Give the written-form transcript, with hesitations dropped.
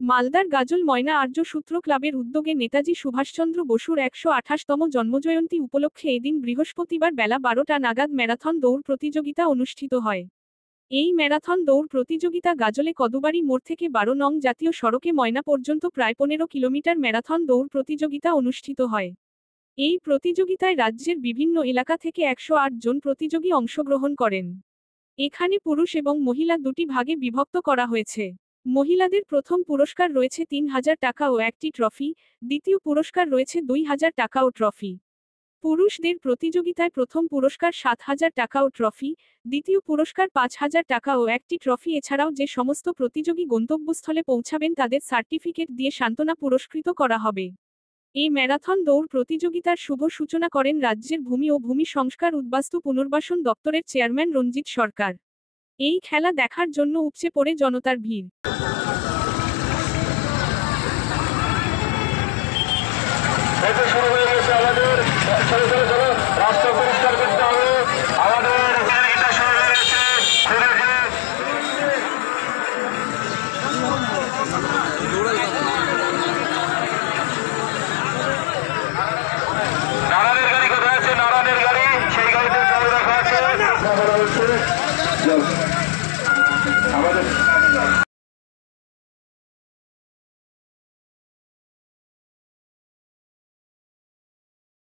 মালদার গাজল ময়না আর্য সূত্র ক্লাবের উদ্যোগে নেতাজি সুভাষচন্দ্র বসুর ১২৮তম জন্মজয়ন্তী উপলক্ষে এদিন বৃহস্পতিবার বেলা ১২টা নাগাদ ম্যারাথন দৌড় প্রতিযোগিতা অনুষ্ঠিত হয়। এই ম্যারাথন দৌড় প্রতিযোগিতা গাজলে কদুবাড়ি মোড় থেকে ১২ নং জাতীয় সড়কে ময়না পর্যন্ত প্রায় ১৫ কিলোমিটার ম্যারাথন দৌড় প্রতিযোগিতা অনুষ্ঠিত হয়। এই প্রতিযোগিতায় রাজ্যের বিভিন্ন এলাকা থেকে ১০৮ জন প্রতিযোগী অংশগ্রহণ করেন। এখানে পুরুষ এবং মহিলা দুটি ভাগে বিভক্ত করা হয়েছে। মহিলাদের প্রথম পুরস্কার রয়েছে ৩,০০০ টাকা ও একটি ট্রফি, দ্বিতীয় পুরস্কার রয়েছে ২,০০০ টাকা ও ট্রফি। পুরুষদের প্রতিযোগিতায় প্রথম পুরস্কার ৭,০০০ টাকা ও ট্রফি, দ্বিতীয় পুরস্কার ৫,০০০ টাকা ও একটি ট্রফি। এছাড়াও যে সমস্ত প্রতিযোগী গন্তব্যস্থলে পৌঁছাবেন তাদের সার্টিফিকেট দিয়ে সান্ত্বনা পুরস্কৃত করা হবে। এই ম্যারাথন দৌড় প্রতিযোগিতার শুভ সূচনা করেন রাজ্যের ভূমি ও ভূমি সংস্কার উদ্বাস্তু পুনর্বাসন দপ্তরের চেয়ারম্যান রঞ্জিত সরকার। এই খেলা দেখার জন্য উপচে পড়ে জনতার ভিড়।